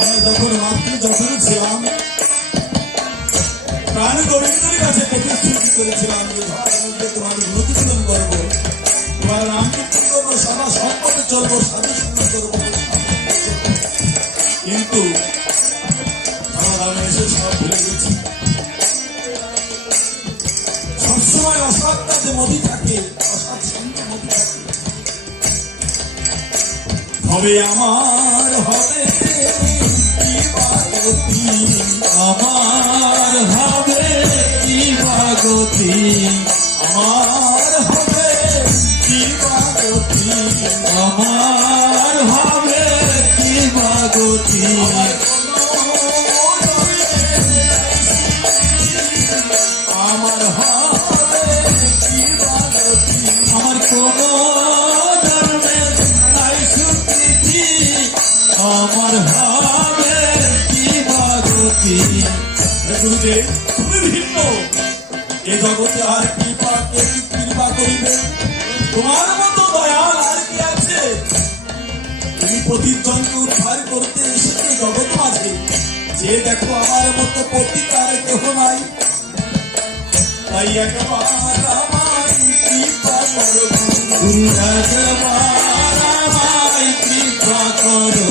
আমি যখন মাতৃ যখন ছিলাম প্রাণ গোবিন্দের কাছে প্রতিশ্রুতি করেছিলাম যে ধর্মকে তোমার উন্নতি পূরণ করবো, তোমার নাম কীর্তন করবো, সভা সম্পদে চলবো, সাধু সঙ্গ করবো, কিন্তু আমি এসে সব ভুলে গেছি। সবসময় অসৎ কাজে মতি থাকে, অসৎ সঙ্গে মতি থাকে। হবে আমার হবে কি ভাগতি, আমার হবে কি ভাগতি, আমার হবে কি ভাগতি, আমার হবে কি ভাগতি, আমার হবে কি ভাগতি, আমার কোনো ধর্মে নাই স্বীকৃতি, আমার হবে কি ভাগতি। গুরুদেব তুমি ভিন্ন, এ জগতে আর কৃপা করিবে, তোমার মতো দয়াল আর কি আছে? তুমি প্রতিজনকে উদ্ধার করতে এসেছে জগৎ মাঝে, যে দেখো আমার মতো প্রতিকার কেহ নাই, তাই একবার আমায় কৃপা করো, একবার আমায় কৃপা করো,